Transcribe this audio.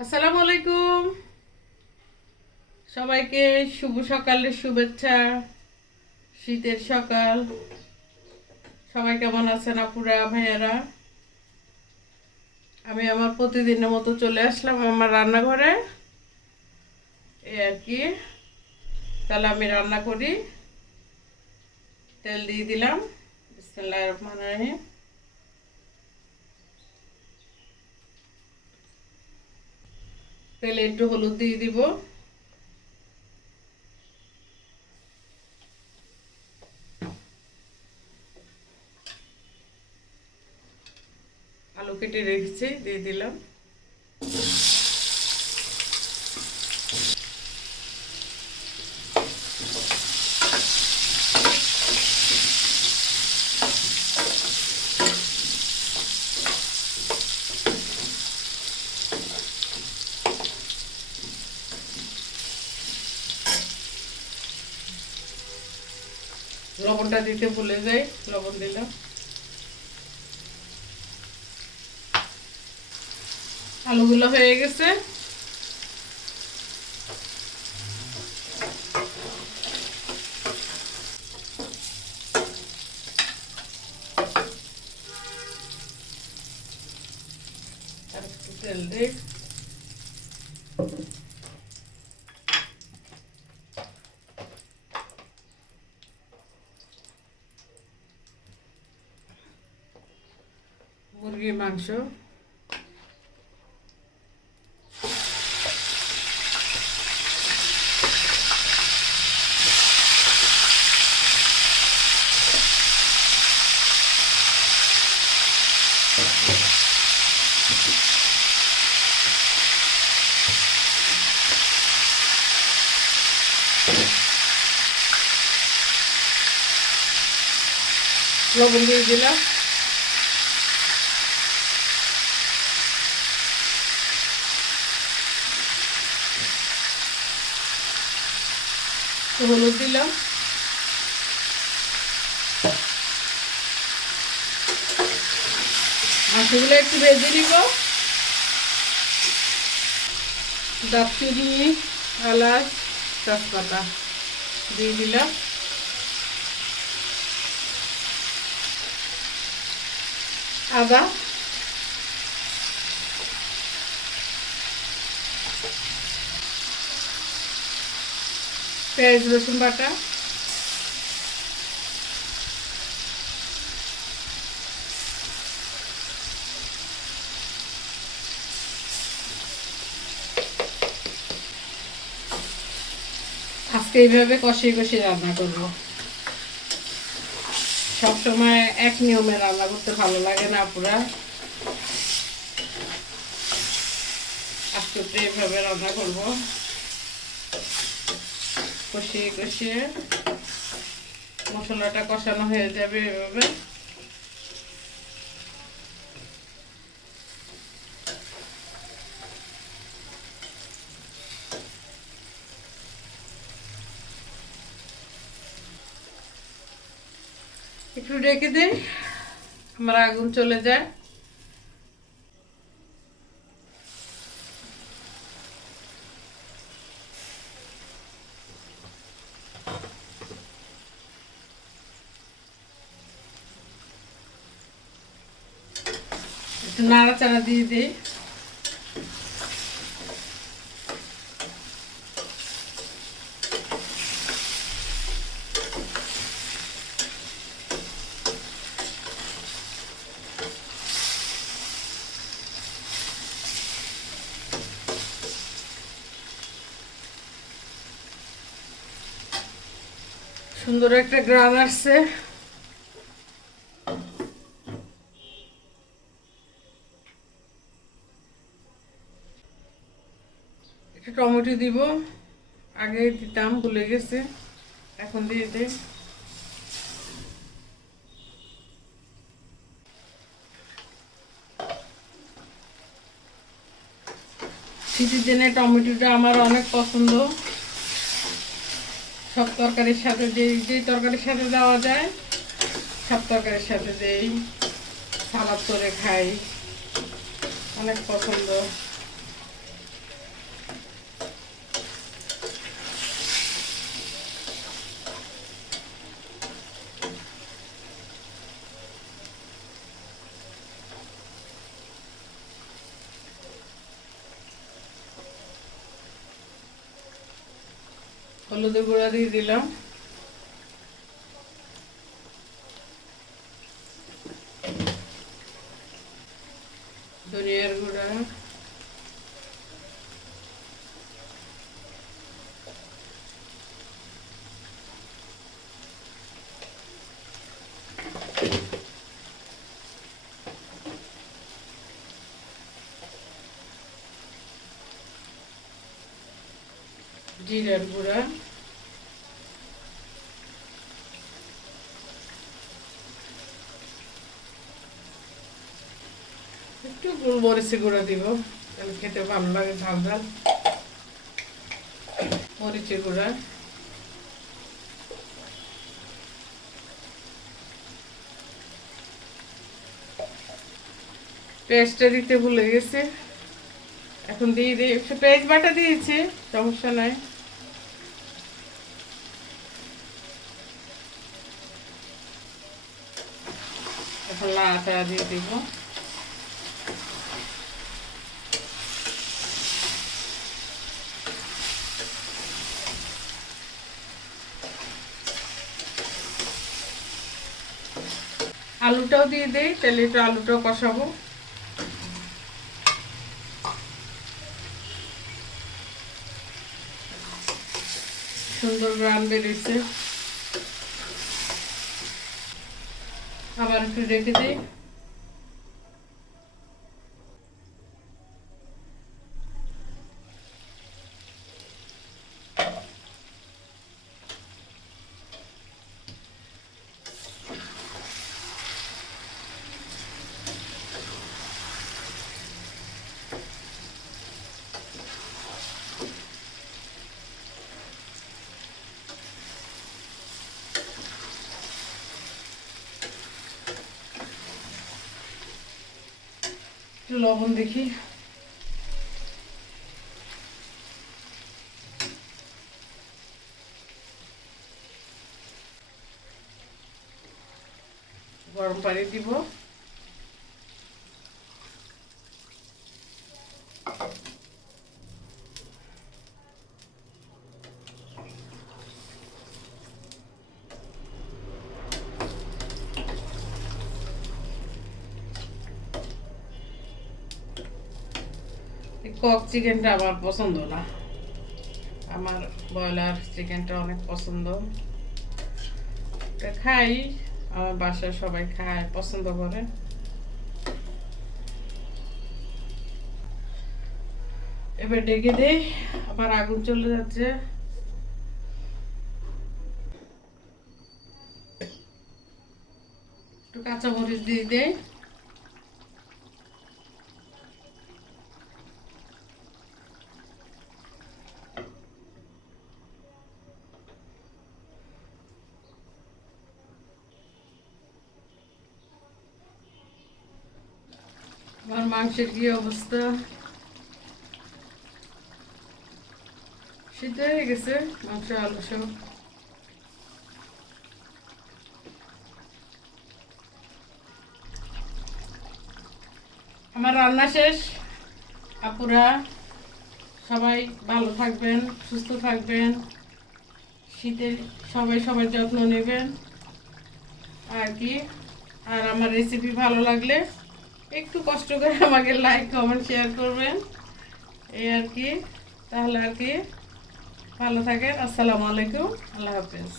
আসসালামু আলাইকুম। সবাইকে শুভ সকালের শুভেচ্ছা। শীতের সকাল। সবাই কেমন আছেন আপুরা ভাইয়ারা? আমি আমার প্রতিদিনের মতো চলে আসলাম আমার রান্নাঘরে। এই আর কি। তাহলে আমি রান্না করি। তেল দিয়ে দিলাম। বিসমিল্লাহির রহমানির রহিম। তেলে একটু হলুদ দিয়ে দিব। আলু কেটে রেখেছি, দিয়ে দিলাম। লবণটা দিতে ভুলে যাই, লবণ দিলাম। আলুগুলো হয়ে গেছে। আর একটু তেল দিই। মুরগির মাংস। লবণ দিয়ে দিলাম। হলুদ দিলাম। মাছগুলো একটু ভেজে নিব। দারচিনি, এলাচ, তেজপাতা দিয়ে দিলাম। আদা, পেঁয়াজ, রসুন বাটা, আজকে এইভাবে কষিয়ে কষিয়ে রান্না করব। সবসময় এক নিয়মে রান্না করতে ভালো লাগে না পুরা। আজকে তো এইভাবে রান্না করব, কষিয়ে কষিয়ে। মশলাটা কষানো হয়ে যাবে এভাবে। একটু রেখে দিই, আমার আগুন চলে যায়। একটু নাড়াচাড়া দিয়ে দিই। সুন্দর একটা গ্রান আসছে। একটা টমেটো দিব, আগে দিতাম ভুলে গেছে, এখন দিয়ে দিই। শীতের দিনে টমেটোটা আমার অনেক পছন্দ। সব তরকারির সাথে যেই তরকারির সাথে দেওয়া যায়, সব তরকারির সাথে দেই, সালাদ করে খাই, অনেক পছন্দ। হলুদের গুঁড়া দিয়ে দিলাম, ধনিয়ার গুঁড়া, জিরার গুঁড়া, একটু গোলমরিচের গুঁড়া দিব, তাহলে খেতে ভালো লাগে, ঝাল ঝাল। মরিচের গুঁড়া, পেঁয়াজটা দিতে ভুলে গেছে, এখন দিয়ে দিই। পেঁয়াজ বাটা দিয়েছি, সমস্যা নাই। এখন আটা দিয়ে দিব, আলুটাও দিয়ে দিই, তাহলে একটু আলুটাও কষাবো। সুন্দর গ্রান বেরিয়েছে, আবার একটু রেখে দিই। একটু লবণ দেখি, গরম পানি দিব, কক চিকেনটা আমার পছন্দ না, আমার ব্রয়লার চিকেনটা অনেক পছন্দ, খাই, আমার বাসায় সবাই খায়, পছন্দ করে। এবার ডেকে দেই, আবার আগুন চলে যাচ্ছে। একটু কাঁচা মরিচ দিয়ে দেই, আমার মাংসের কি অবস্থা, সিদ্ধ হয়ে গেছে মাংস, আলু সব। আমার রান্না শেষ। আপুরা সবাই ভালো থাকবেন, সুস্থ থাকবেন, শীতের সবাই সবার যত্ন নেবেন আর কি। আর আমার রেসিপি ভালো লাগলে একটু কষ্ট করে আমাকে লাইক কমেন্ট শেয়ার করবেন, এই আর কি। তাহলে আর কি, ভালো থাকেন। আসসালামু আলাইকুম, আল্লাহ হাফেজ।